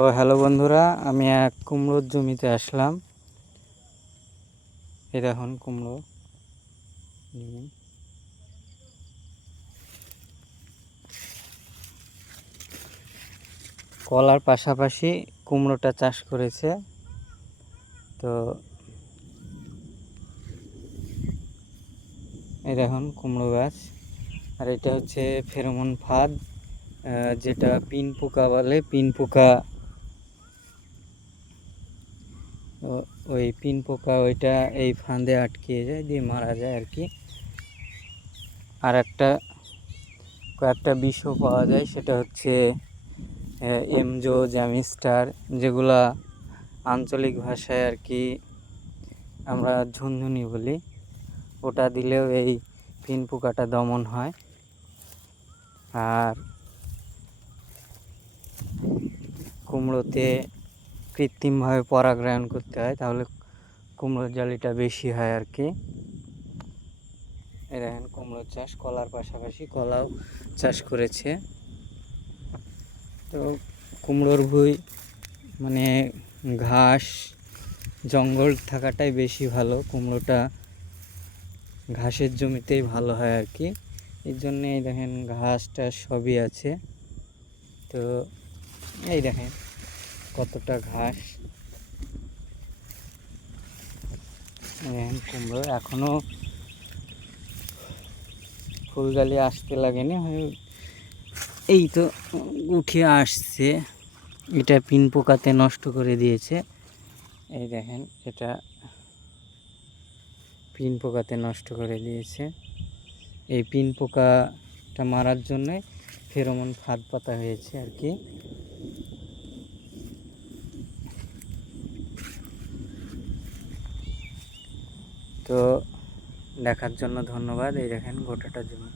তো হ্যালো বন্ধুরা, আমি এক কুমড়োর জমিতে আসলাম। এই দেখুন কুমড়ো জমি। কলার পাশাপাশি কুমড়োটা চাষ করেছে। তো এই দেখুন কুমড়ো গাছ, আর এটা হচ্ছে ফেরোমন ফাঁদ, যেটা পিন পোকা বলে। পিন পোকা, ওই পিন পোকা ওইটা এই ফাঁদে আটকে যায়, দিয়ে মারা যায় আর কি। আর কয়েকটা বিষও পাওয়া যায়, সেটা হচ্ছে এমজো, জ্যামিস্টার, যেগুলা আঞ্চলিক ভাষায় আর কি আমরা ঝুনঝুনি বলি। ওটা দিলেও এই পিন পোকাটা দমন হয়। আর কুমড়োতে কৃত্রিমভাবে পরাগায়ন করতে হয়, তাহলে কুমড়োর জালিটা বেশি হয় আর কি। এই দেখেন কুমড়ো চাষ, কলার পাশাপাশি কলাও চাষ করেছে। তো কুমড়োর ভুঁই মানে ঘাস জঙ্গল থাকাটাই বেশি ভালো, কুমড়োটা ঘাসের জমিতেই ভালো হয় আর কি। এই জন্যে এই দেখেন ঘাস টাস সবই আছে। তো এই দেখেন কতটা ঘাস। দেখেন কুমড়ো এখনো ফুলজালি আসতে লাগেনি, এই তো উঠে আসছে। এটা পিন পোকাতে নষ্ট করে দিয়েছে। এই দেখেন এটা পিন পোকাতে নষ্ট করে দিয়েছে। এই পিন পোকাটা মারার জন্যে ফেরোমন ফাঁদ পাতা হয়েছে আর কি। তো দেখার জন্য ধন্যবাদ। এই দেখেন গোটাটা জমি।